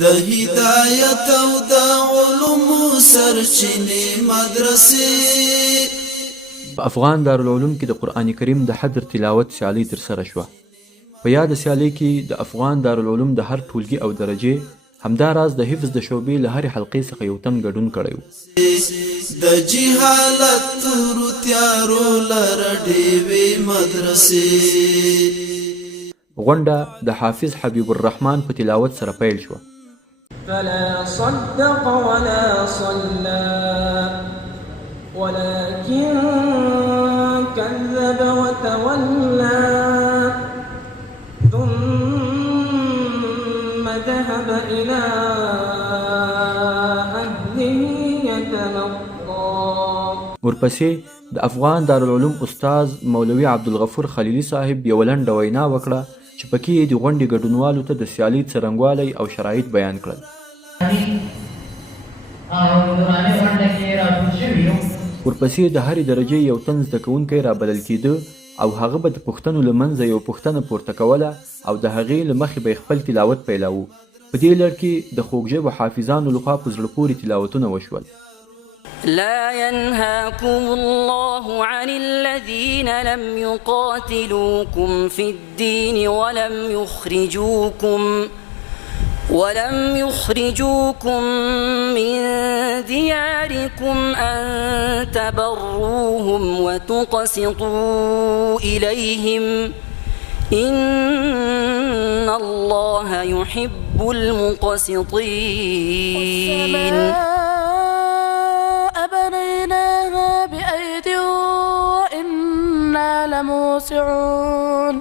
د هدایت او د علومو سرچینې مدرسې. په افغان دارالعلوم کې د قرآن کریم د حضر تلاوت سیالي ترسره شوه. په یاد سیالي کې د افغان دارالعلوم د هر ټولګي او درجې همداراز د حفظ د شعبې له هرې حلقې څخه یو تن ګډون کړی و. د جهالت تورو تیارو لره ډېوې مدرسې. غونډه د حافظ حبیب الرحمن په تلاوت سره پیل شوه. فلا صدق ولا صلى ولكن كذب وتولى ثم ذهب إلى أهله يتمطى. ورپسې د افغان دارالعلوم استاد مولوي عبدالغفور خلیلي صاحب یوه لنډه وینا وکړه چې پکې یې د غونډې ګډونوالو ته د سیالۍ څرنګوالی او شرایط بیان کړل. ورپسې د هرې درجې یو تن زده کوونکی رابلل کېده او هغه به د پوښتنو له منځه یو پوښتنه پورته کوله او د هغې له مخې به یې خپل تلاوت پیلاوه. په دې لړ کې د خوږژبو حافظانو لخوا په زړه پورې تلاوتونه وشول. لا ينهاكم الله عن الذين لم يقاتلوكم في الدين ولم يخرجوكم من دياركم أن تبروهم وتقسطوا إليهم إن الله يحب المقسطين. بنيناها بأيد وإنا لموسعون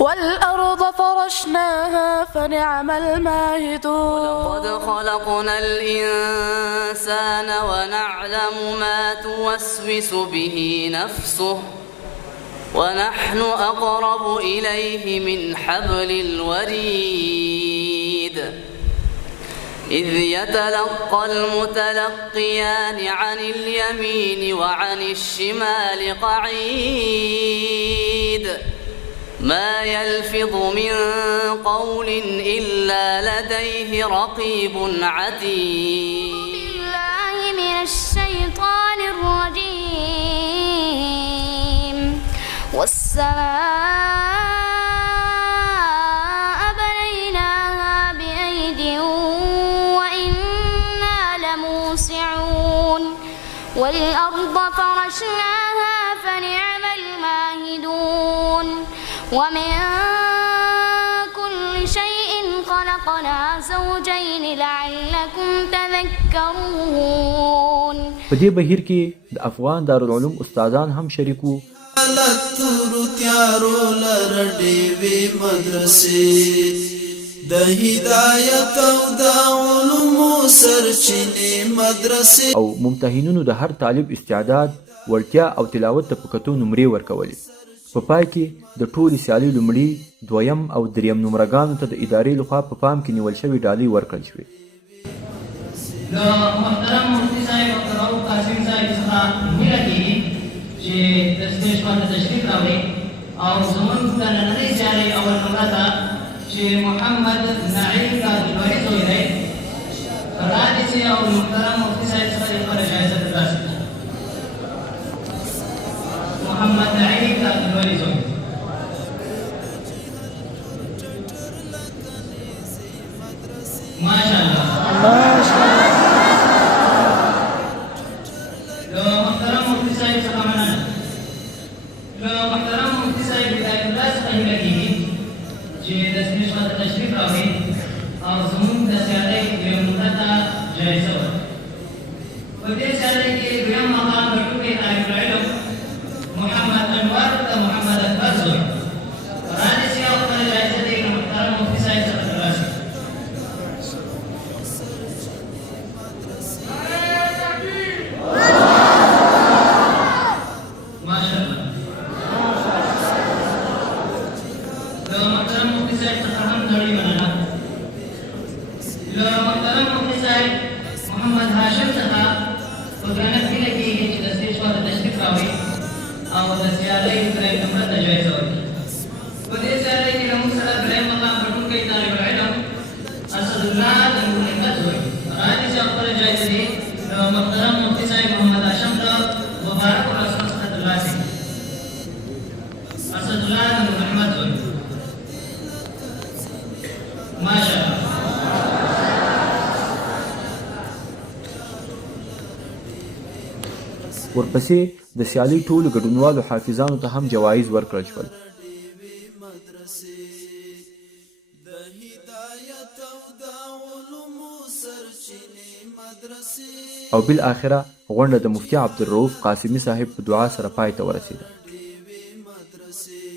والأرض فرشناها فنعم الماهدون. ولقد خلقنا الإنسان ونعلم ما توسوس به نفسه ونحن أقرب إليه من حبل الوريد إذ يتلقى المتلقيان عن اليمين وعن الشمال قعيد ما يلفظ من قول إلا لديه رقيب عتيد. بالله من الشيطان الرجيم. والسماء بنيناها بأيد وإنا لموسعون والأرض فرشناها فنعم الماهدون ومن كل شيء خلقنا زوجين لعلكم تذكرون. په دې بهیر کې د افغان دارالعلوم استادان هم شریک وو. تورو تیارو لره ډېوې مدرسې. د هدایت او د علومو سرچینې مدرسې. او ممتحنینو د هر طالب استعداد، وړتیا او تلاوت ته په کتو نمرې ورکولې. په پای کې د ټولې سیالۍ لومړي، دویم او دریم نمرګانو ته د ادارې لخوا په پام کې نیول شوې ډالۍ ورکړل شوې. د محترم مفتي صاحب عبدالرؤف قاسم صاحب څخه هیله کېږي چې د سټېج باندې تشریف راوړي او زموږ د نننۍ سیالۍ اول نمره ته چې محمد نعیم کاظمي زوی دی رادې چې او محترم مفتي صاحب څخه یې خپله جایزه ترلاسه کړي. محمد نعیم کاظمي زوی. ماشاءالله. محترم مفتي صاحب څخه مننه. محترم مفتي صاحب هدایت الله څخه هیله کېږي چې د سټېج باندې تشریف راوړي او زموږ د سیالۍ دویم نمره ته جایزه ورکړي. په دې سیالۍ کې دویم مقام ګټونکی طالب العلم محمد انور د محمد اکبر زوی رانیسي او خپله جایزه دې له محترم مفتي صاحب څخه ترلاسه کړي. محمد هاشم څخه په ګرانښت هیله کېږي چې د سټېج باندې تشریف راوړي او د سیالۍ دریم نمره ته جایزه ورکړي. په دې سیالۍ کې له موږ سره دریم مقام ګټونکی طالب العلم اسد اسدالله د نعمت زوی راځي چې خپل جایزه دي محترم مفتی صاحب محمد هاشم ته مبارک ورکړي. اسدالله صاحب اسدالله د نعمت زوی ماشاءالله. ورپسې د سیالۍ ټولو ګډونوالو حافظانو ته هم جوایز ورکړل شول. او بالاخره غونډه د مفتي عبدالرؤف قاسمي صاحب په دعا سره پای ته ورسېده.